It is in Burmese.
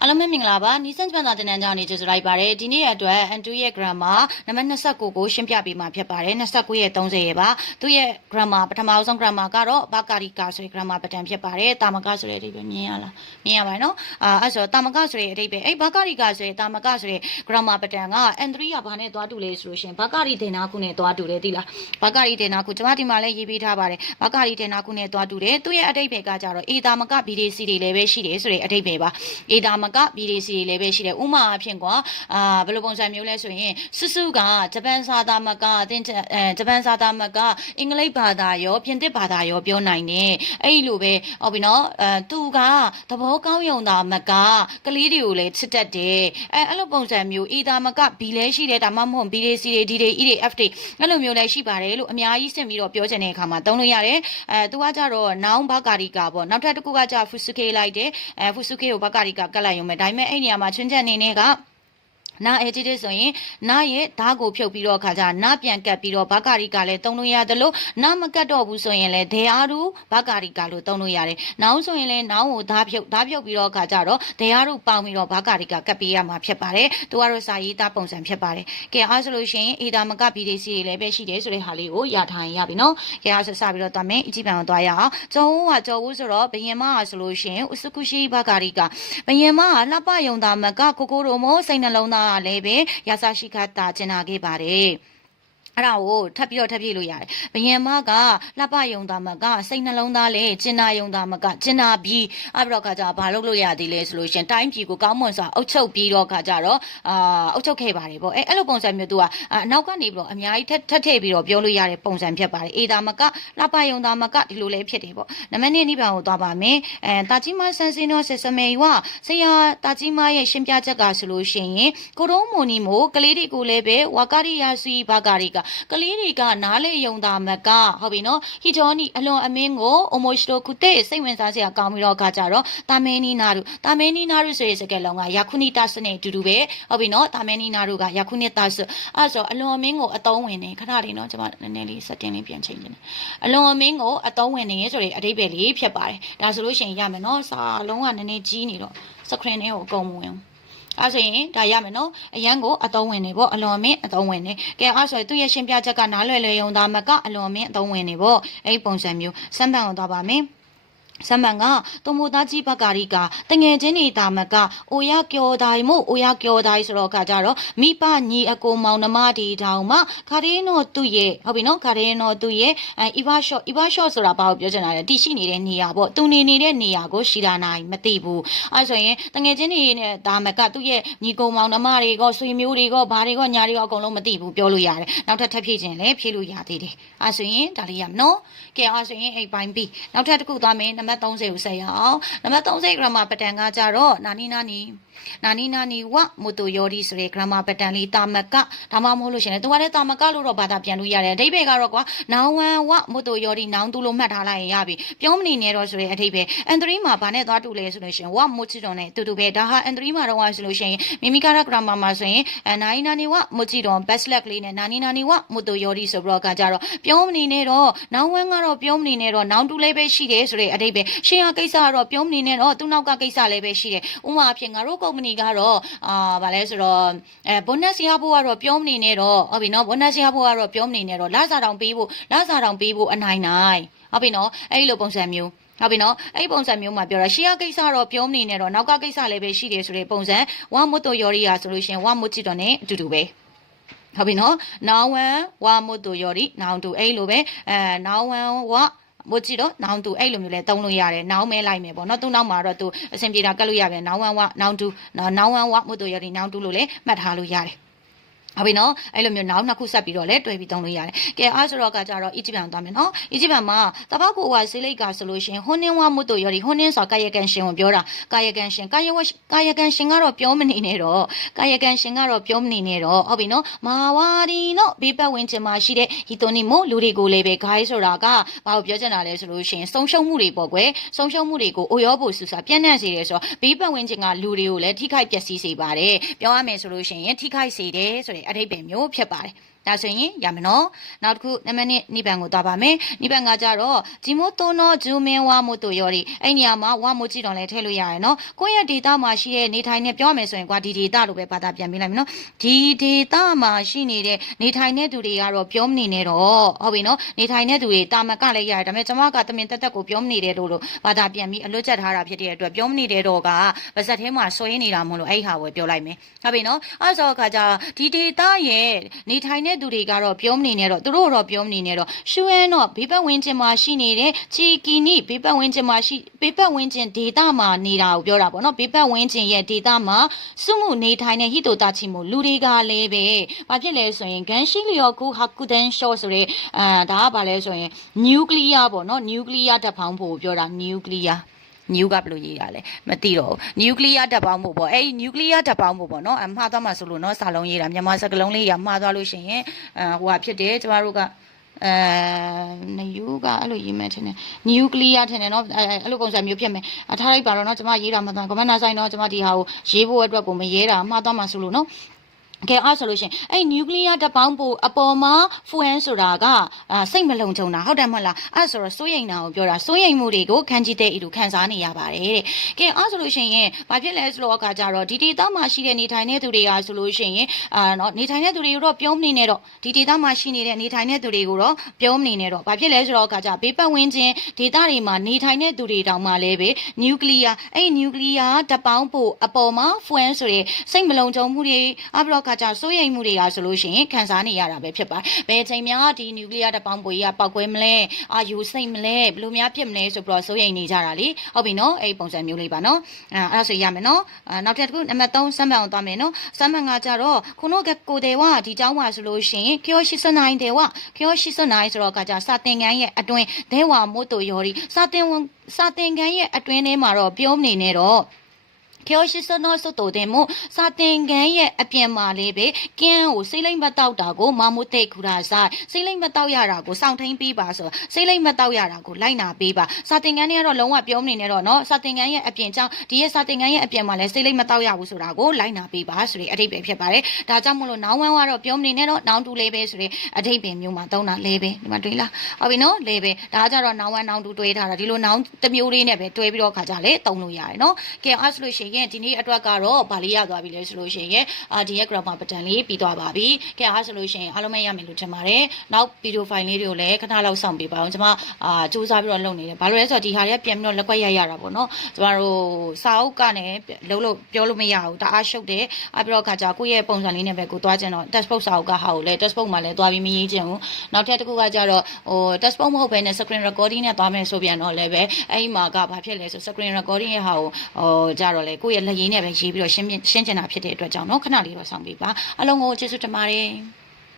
အားလုံးပဲမင်္ဂလာပါနီးစံပြန်သာတင်နန်းကြောင်းနေကြိုဆိုလိုက်ပါတယ်ဒီနေ့အတွက် N2 ရဲ့ grammar နံပါတ်29ကိုရှင်းပြပေးမှာဖြစ်ပါတယ်29ရဲ့30ရဲ့ပါသူရဲ့ grammar ပထမဆုံး grammar ကတော့ဘာကာရီကာဆိုတဲ့ grammar ပတ်တန်ဖြစ်ပါတယ်တာမကဆိုတဲ့အဓိပ္ပာယ်မြင်ရလားမြင်ရပါတယ်နော်အာအဲ့ဆိုတာမကဆိုတဲ့အဓိပ္ပာယ်အဲ့ဘာကာရီကာဆိုတဲ့တာမကဆိုတဲ့ grammar ပတ်တန်က N3 ကဘာနဲ့သွားတူလဲဆိုလို့ရှိရင်ဘာကာရီဒေနာကုနဲ့သွားတူတယ်သိလားဘာကာရီဒေနာကုကျွန်မဒီမှာလည်းရေးပေးထားပါတယ်ဘာကာရီဒေနာကုနဲ့သွားတူတယ်သူရဲ့အဓိပ္ပာယ်ကကြတော့အေတာမက BDC တွေလည်းပဲရှိတယ်ဆိုတဲ့အဓိပ္ပာယ်ပါအေတာမက BDC တွေလည်းပဲရှိတယ်ဥမာအဖြစ်ကွာအာဘယ်လိုပုံစံမျိုးလဲဆိုရင်စုစုကဂျပန်စာသားမကအသင်အဲဂျပန်စာသားမကအင်္ဂလိပ်ဘာသာရောပြင်သစ်ဘာသာရောပြောနိုင်တယ်အဲ့လိုပဲဟုတ်ပြီနော်အဲသူကသဘောကောင်းယုံတာမကကလေးတွေကိုလည်းချစ်တတ်တယ်အဲအဲ့လိုပုံစံမျိုးအေတာမက B လည်းရှိတယ်ဒါမှမဟုတ် BDC တွေ D တွေ E တွေ F တွေအဲ့လိုမျိုးလည်းရှိပါတယ်လို့အများကြီးစင်ပြီးတော့ပြောချင်တဲ့အခါမှာသုံးလို့ရတယ်အဲသူကကြတော့နောင်ဘကာရီကာပေါ့နောက်ထပ်တစ်ခုကကြဖူစုကေလိုက်တယ်အဲဖူစုကေကိုဘကာရီကာကတ်လိုက်ရုံပဲဒါပေမဲ့အဲ့နေရာမှာချွင်းချက်အနေနဲ့က နာအဲကြည့်တဲ့ဆိုရင်နာရဲ့ဓာတ်ကိုဖြုတ်ပြီးတော့ခါကြနာပြန်ကတ်ပြီးတော့ဘကာရီကလည်းတုံးလို့ရတယ်လို့နာမကတ်တော့ဘူးဆိုရင်လည်းဒေအားရူဘကာရီကလို့တုံးလို့ရတယ်။နောင်ဆိုရင်လည်းနောင်ကိုဓာတ်ဖြုတ်ဓာတ်ဖြုတ်ပြီးတော့ခါကြတော့ဒေအားရူပေါင်းပြီးတော့ဘကာရီကကတ်ပေးရမှာဖြစ်ပါတယ်။သူကတော့စာရေးသားပုံစံဖြစ်ပါတယ်။ကဲအားဆိုလို့ရှိရင်အေဒါမက BDC တွေလည်းပဲရှိတယ်ဆိုတဲ့ဟာလေးကိုရထားရင်ရပြီနော်။ကဲအားဆိုစပြီးတော့သွားမယ်အကြည့်ပံကိုသွားရအောင်။ကျော်ဦးကကျော်ဦးဆိုတော့ဘယင်မကဆိုလို့ရှိရင်ဥစကုရှိဘကာရီကဘယင်မကလှပယုံသားမကကိုကိုရိုမိုစိတ်နှလုံးသားကလည်းပဲရသရှိခတာကျင်နာခဲ့ပါတယ်။ အဲ့ဒါကိုထပ်ပြီးတော့ထပ်ပြလို့ရတယ်။ဘယင်မကလှပယုံသားမကစိတ်နှလုံးသားလေကျင်နာယုံသားမကကျင်နာပြီးအဲ့ပြီးတော့ခါကြဘာလုပ်လို့ရသေးလဲဆိုလို့ရှင်တိုင်းပြည်ကိုကောင်းမွန်စွာအုပ်ချုပ်ပြီးတော့ခါကြတော့အာအုပ်ချုပ်ခဲ့ပါတယ်ပေါ့။အဲ့အဲ့လိုပုံစံမျိုးသူကအနောက်ကနေပြီးတော့အများကြီးထပ်ထပ်ထည့်ပြီးတော့ပြောလို့ရတဲ့ပုံစံဖြစ်ပါတယ်။အေသားမကလှပယုံသားမကဒီလိုလည်းဖြစ်တယ်ပေါ့။နမနေ့နိဗ္ဗာန်ကိုသွားပါမယ်။အဲတာကြီးမဆန်စင်းတော့ဆစမေဝဆရာတာကြီးမရဲ့ရှင်းပြချက်ကဆိုလို့ရှိရင်ကိုရုံးမွန်နီမို့ကလေးတွေကိုလည်းပဲဝါကာရီယာစီဘာကာရီကကလေးတွေကနားလေယုံတာမကဟုတ်ပြီနော်ဟီဂျောနီအလွန်အမင်းကိုအိုမိုရှိတိုကုတေစိတ်ဝင်စားစရာကောင်းပြီးတော့ခါကြတော့တာမဲနီနာရုတာမဲနီနာရုဆိုတဲ့စကားလုံးကယာခုနီတာစနဲ့အတူတူပဲဟုတ်ပြီနော်တာမဲနီနာရုကယာခုနီတာစအဲ့ဆိုအလွန်အမင်းကိုအတုံးဝင်နေခဏလေးနော်ကျွန်မနည်းနည်းလေး setting လေးပြန်ချိန်နေတယ်အလွန်အမင်းကိုအတုံးဝင်နေဆိုတဲ့အဓိပ္ပာယ်လေးဖြစ်ပါတယ်ဒါဆိုလို့ရှိရင်ရမယ်နော်စာလုံးကနည်းနည်းကြီးနေတော့ screen လေးကိုအကုန်မဝင်ဘူး အဲ့ဆိုရင်ဒါရမယ်နော်အရန်ကိုအသုံးဝင်နေပေါ့အလွန်အမင်းအသုံးဝင်နေကဲအဲ့ဆိုရင်သူ့ရဲ့ရှင်းပြချက်ကနားလွယ်လွယ်ယုံသားမကအလွန်အမင်းအသုံးဝင်နေပေါ့အဲ့ဒီပုံစံမျိုးစမ်းပန်အောင်သွားပါမယ် စမန်ကတမိုသားကြီးဘကာရီကတငယ်ချင်းနေတာမကအိုရကျော်တိုင်းမို့အိုရကျော်တိုင်းဆိုတော့ကကြတော့မိပညီအကိုမောင်နှမဒီတောင်မှခါရင်းတော့သူ့ရဲ့ဟုတ်ပြီနော်ခါရင်းတော့သူ့ရဲ့အဲအီဗာရှော့အီဗာရှော့ဆိုတာဘာကိုပြောချင်တာလဲတိရှိနေတဲ့နေရာပေါ့သူနေနေတဲ့နေရာကိုရှီလာနိုင်မသိဘူးအဲဆိုရင်တငယ်ချင်းတွေနဲ့ဒါမကသူ့ရဲ့ညီကိုမောင်နှမတွေကဆွေမျိုးတွေကဘာတွေကညာတွေကအကုန်လုံးမသိဘူးပြောလို့ရတယ်နောက်ထပ်ထပ်ဖြည့်ခြင်းလည်းဖြည့်လို့ရသေးတယ်အဲဆိုရင်ဒါလေးရမနော်ကဲအဲဆိုရင်အဲ့ပိုင်းပြီးနောက်ထပ်တစ်ခုသွားမယ်နံပါတ်30ကိုဆက်ရအောင်နံပါတ်30 grammar pattern ကကြတော့နာနီနာနီ နာနီနာနီဝမိုတိုယောဒီဆိုတဲ့ grammar pattern လေးတာမကဒါမှမဟုတ်လို့ရှင်လေသူကလည်းတာမကလို့တော့ဘာသာပြန်လို့ရတယ်အဓိပ္ပာယ်ကတော့ကွာနောင်ဝမ်ဝမိုတိုယောဒီနောင်တူလို့မှတ်ထားလိုက်ရင်ရပြီပြောမနေနဲ့တော့ဆိုတဲ့အဓိပ္ပာယ် and 3မှာဘာနဲ့သွားတူလဲဆိုလို့ရှင်ဝမိုချီတော်နဲ့တူတူပဲဒါဟာ and 3မှာတော့ဆိုလို့ရှင်မိမိကတော့ grammar မှာဆိုရင်နာနီနာနီဝမိုချီတော် best luck လေးနဲ့နာနီနာနီဝမိုတိုယောဒီဆိုပြီးတော့ကကြတော့ပြောမနေနဲ့တော့နောင်ဝမ်ကတော့ပြောမနေနဲ့တော့နောင်တူလေးပဲရှိတယ်ဆိုတဲ့အဓိပ္ပာယ်ရှင်ဟာကိစ္စကတော့ပြုံးမနေနဲ့တော့သူ့နောက်ကကိစ္စလည်းပဲရှိတယ်ဥမာအဖြစ်ငါတို့ကုမ္ပဏီကတော့အာဗာလဲဆိုတော့အဲ bonus ရဖို့ကတော့ပြုံးမနေနဲ့တော့ဟုတ်ပြီနော် bonus ရဖို့ကတော့ပြုံးမနေနဲ့တော့လစာတောင်ပေးဖို့လစာတောင်ပေးဖို့အနိုင်နိုင်ဟုတ်ပြီနော်အဲ့လိုပုံစံမျိုးဟုတ်ပြီနော်အဲ့ဒီပုံစံမျိုးမှာပြောတာရှီယာကိစ္စတော့ပြုံးနေနေတော့နောက်ကကိစ္စလည်းပဲရှိတယ်ဆိုတဲ့ပုံစံဝါမွတ်တိုယောရီယာဆိုလို့ရှိရင်ဝါမွတ်ချီတော်နဲ့အတူတူပဲဟုတ်ပြီနော်နောင်ဝမ်ဝါမွတ်တိုယောရီနောင်တူအဲ့လိုပဲအဲနောင်ဝမ်ဝါ မို့ကြည့်တော့နောင်တူအဲ့လိုမျိုးလဲတုံးလို့ရတယ်နောင်မဲလိုက်မယ်ပေါ့နော်သူ့နောက်မှာတော့သူအဆင်ပြေတာကတ်လို့ရပြန်နောင်ဝမ်ဝနောင်တူနောင်ဝမ်ဝမို့တူရဒီနောင်တူလို့လဲမှတ်ထားလို့ရတယ် ဟုတ်ပြီနော်အဲ့လိုမျိုးနောက်နှစ်ခုဆက်ပြီးတော့လဲတွဲပြီးသုံးလို့ရတယ်ကဲအားဆိုတော့ကကြတော့အီဂျစ်ပြန်သွားမယ်နော်အီဂျစ်ပြန်မှာတပတ်ကိုဝါဆေးလိတ်ကဆိုလို့ရှင်ဟွန်းနင်းဝါမှုတို့ရောဒီဟွန်းနင်းဆိုကာယကံရှင်ကိုပြောတာကာယကံရှင်ကာယဝကာယကံရှင်ကတော့ပြောမနေနဲ့တော့ကာယကံရှင်ကတော့ပြောမနေနဲ့တော့ဟုတ်ပြီနော်မာဝါဒီနော်ဘေးပတ်ဝန်းကျင်မှာရှိတဲ့ဟီတိုနီမို့လူတွေကိုလည်းပဲ guide ဆိုတာကဘာကိုပြောချင်တာလဲဆိုလို့ရှင်ဆုံးရှုံးမှုတွေပေါ့ကွယ်ဆုံးရှုံးမှုတွေကိုအိုရောဖို့ဆူစာပြန့်နှံ့စေတယ်ဆိုတော့ဘေးပတ်ဝန်းကျင်ကလူတွေကိုလည်းထိခိုက်ပျက်စီးစေပါတယ်ပြောရမယ်ဆိုလို့ရှင်ထိခိုက်စေတယ်ဆိုတဲ့အထိပ္ပယ်မျိုးဖြစ်ပါတယ် ဒါဆိုရင်ရမယ်နော်နောက်တစ်ခုနံပါတ်1နိဗ္ဗာန်ကိုသွားပါမယ်နိဗ္ဗာန်ကကြတော့ဂျီမိုတိုနောဂျူမင်ဝါမိုတိုယော်ဒီအဲ့နေရာမှာဝါမိုကြည့်တော့လဲထည့်လို့ရရယ်နော်ကိုယ့်ရဲ့ဒေတာမှာရှိတဲ့နေထိုင်နေပြောမယ်ဆိုရင်ကွာဒီဒေတာလို့ပဲဘာသာပြန်ပေးလိုက်မယ်နော်ဒီဒေတာမှာရှိနေတဲ့နေထိုင်တဲ့သူတွေကတော့ပြောမနေနဲ့တော့ဟုတ်ပြီနော်နေထိုင်တဲ့သူတွေတာမကလည်းရတယ်ဒါပေမဲ့ကျွန်မကတမင်တက်တက်ကိုပြောမနေတယ်လို့လို့ဘာသာပြန်ပြီးအလွတ်ချက်ထားတာဖြစ်တဲ့အတွက်ပြောမနေတဲ့တော့ကပါဇက်ထဲမှာဆွဲနေတာမဟုတ်လို့အဲ့ဟာကိုပြောလိုက်မယ်ဟုတ်ပြီနော်အဲ့ဆိုအခါကျဒီဒေတာရဲ့နေထိုင်တဲ့သူတွေကတော့ပြောမနေနဲ့တော့သူတို့တော့ပြောမနေနဲ့တော့ရှူရဲတော့ဘေးပတ်ဝန်းကျင်မှာရှိနေတဲ့ချီကီနီဘေးပတ်ဝန်းကျင်မှာရှိဘေးပတ်ဝန်းကျင်ဒေတာမှာနေတာကိုပြောတာပေါ့နော်ဘေးပတ်ဝန်းကျင်ရဲ့ဒေတာမှာစုမှုနေထိုင်တဲ့ဟိတိုတာချီမိုလူတွေကလည်းပဲဘာဖြစ်လဲဆိုရင်ဂန်ရှိလျော်ကူဟာကူဒန်ရှော့ဆိုတဲ့အာဒါကဘာလဲဆိုရင်နျူကလ িয়ার ပေါ့နော်နျူကလ িয়ার တပ်ဖောင်းဖို့ပြောတာနျူကလ িয়ার new ကဘယ်လိုရေးတာလဲမသိတော့ဘူး nuclear ဓာတ်ပေါင်းမှုပေါ့အဲ့ဒီ nuclear ဓာတ်ပေါင်းမှုပေါ့နော်အမှားသွားမှာဆိုလို့နော်စာလုံးရေးတာမြန်မာစကားလုံးလေးရမှားသွားလို့ရှိရင်အဟိုဟာဖြစ်တယ်ကျမတို့ကအဲနယူကအဲ့လိုရေးမယ်ထင်တယ်နျူကလ িয়ার ထင်တယ်နော်အဲ့လိုပုံစံမျိုးဖြစ်မယ်အထားလိုက်ပါတော့နော်ကျွန်မရေးတာမှတ်သားကွန်မန်နာဆိုင်တော့ကျွန်မဒီဟာကိုရေးဖို့အတွက်ကိုမရေးတာမှားသွားမှာဆိုလို့နော် ကဲအဲ့ဆိုလို့ရှိရင်အဲ့ nuclear ဓာတ်ပေါင်းပို့အပေါ်မှာ fuel ဆိုတာကစိတ်မလုံခြုံတာဟုတ်တယ်မဟုတ်လားအဲ့ဆိုတော့စိုးရိမ်တာကိုပြောတာစိုးရိမ်မှုတွေကိုခံကြည့်တဲ့အီလိုခံစားနေရပါတယ်တဲ့ကဲအဲ့ဆိုလို့ရှိရင်ဘာဖြစ်လဲဆိုတော့အခါကျတော့ဒီဒေသမှာရှိတဲ့နေထိုင်တဲ့သူတွေကဆိုလို့ရှိရင်အာနော်နေထိုင်တဲ့သူတွေကိုတော့ပြုံးနေနေတော့ဒီဒေသမှာရှိနေတဲ့နေထိုင်တဲ့သူတွေကိုတော့ပြုံးနေနေတော့ဘာဖြစ်လဲဆိုတော့အခါကျဘေးပတ်ဝန်းကျင်ဒေသတွေမှာနေထိုင်တဲ့သူတွေတောင်မှလည်းပဲ nuclear အဲ့ nuclear ဓာတ်ပေါင်းပို့အပေါ်မှာ fuel ဆိုတဲ့စိတ်မလုံခြုံမှုတွေအပလော့ကကြစိုးရိမ်မှုတွေကဆိုလို့ရှိရင်ခံစားနေရတာပဲဖြစ်ပါတယ်။ဘယ်အချိန်များဒီနျူကလ িয়ার ဓာတ်ပေါင်းပွေကြီးကပောက်ကွဲမလဲ။အာယူစိတ်မလဲဘယ်လိုများဖြစ်မလဲဆိုပြီးတော့စိုးရိမ်နေကြတာလေ။ဟုတ်ပြီနော်။အဲ့ဒီပုံစံမျိုးလေးပါနော်။အဲအဲ့ဒါဆိုရမယ်နော်။အာနောက်တစ်ခုနံပါတ်3စမ်းမအောင်သွားမယ်နော်။စမ်းမကကြတော့ခုနကကိုတယ်ဝဒီเจ้าမှာဆိုလို့ရှိရင်ကျော်89တယ်ဝကျော်89ဆိုတော့ကကြစာတင်ကန်းရဲ့အတွင်းဒဲဝါမို့တူရော်ဒီစာတင်ဝန်စာတင်ကန်းရဲ့အတွင်းထဲမှာတော့ပြုံးနေနေတော့ ကျော်89ဆိုတော့တယ်မို့စာတင်ကန်းရဲ့အပြင်မှာလေးပဲကင်းကိုစိတ်လိမ့်မတောက်တာကိုမမို့တိတ်ခူတာဆိုင်စိတ်လိမ့်မတောက်ရတာကိုစောင့်ထိန်ပေးပါဆိုစိတ်လိမ့်မတောက်ရတာကိုလိုက်နာပေးပါစာတင်ကန်းတွေကတော့လုံးဝပြုံးနေနေတော့เนาะစာတင်ကန်းရဲ့အပြင်ကြောင့်ဒီရဲ့စာတင်ကန်းရဲ့အပြင်မှာလည်းစိတ်လိမ့်မတောက်ရဘူးဆိုတာကိုလိုက်နာပေးပါဆိုတဲ့အဓိပ္ပာယ်ဖြစ်ပါတယ်ဒါကြောင့်မို့လို့နောင်ဝမ်းကတော့ပြုံးနေနေတော့နောင်တူလေးပဲဆိုတဲ့အဓိပ္ပာယ်မျိုးမှာသုံးတာလေးပဲဒီမှာတွေ့လားဟုတ်ပြီနော်လေးပဲဒါကြတော့နောင်ဝမ်းနောင်တူတွေးထားတာဒီလိုနောင်တစ်မျိုးလေးနဲ့ပဲတွဲပြီးတော့ခါကြလေသုံးလို့ရတယ်နော်ကဲအဲ့ဆိုလို့ရှိရင် ်ဒီနေ့အတွက်ကတော့ဗာလေးရသွားပြီလေဆိုလို့ရှိရင်အာဒီရဲ့ grammar pattern လေးပြီးသွားပါပြီကဲအဲ့ဆိုလို့ရှိရင်အားလုံးမရမယ်လို့ထင်ပါတယ်နောက် video file လေးတွေကိုလည်းခဏလောက်စောင့်ပေးပါအောင်ကျွန်မအာစူးစမ်းပြီးတော့လုပ်နေတယ်ဘာလို့လဲဆိုတော့ဒီဟာတွေကပြန်ပြီးတော့လက်ကွက်ရိုက်ရတာပေါ့နော်ကျမတို့စာအုပ်ကနဲ့လုံးလို့ပြောလို့မရဘူးတအားရှုပ်တယ်အပြီးတော့ခါကြကိုယ့်ရဲ့ပုံစံလေးနဲ့ပဲကိုသွားကျင်တော့ textbook စာအုပ်ကဟာကိုလည်း textbook မှာလည်းသွားပြီးမရေးချင်ဘူးနောက်ထပ်တစ်ခုကကြတော့ဟို textbook မဟုတ်ဘဲနဲ့ screen recording နဲ့သွားမယ်ဆိုပြန်တော့လည်းပဲအဲ့ဒီမှာကဘာဖြစ်လဲဆို screen recording ရဲ့ဟာကိုဟိုကြတော့လေကိုယ့်ရဲ့လက်ရင်းနဲ့ပဲရေးပြီးတော့ရှင်းရှင်းချင်တာဖြစ်တဲ့အတွက်ကြောင့်เนาะခဏလေးတော့ဆောင်ပေးပါအလုံးကိုကျေးဇူးတင်ပါတယ်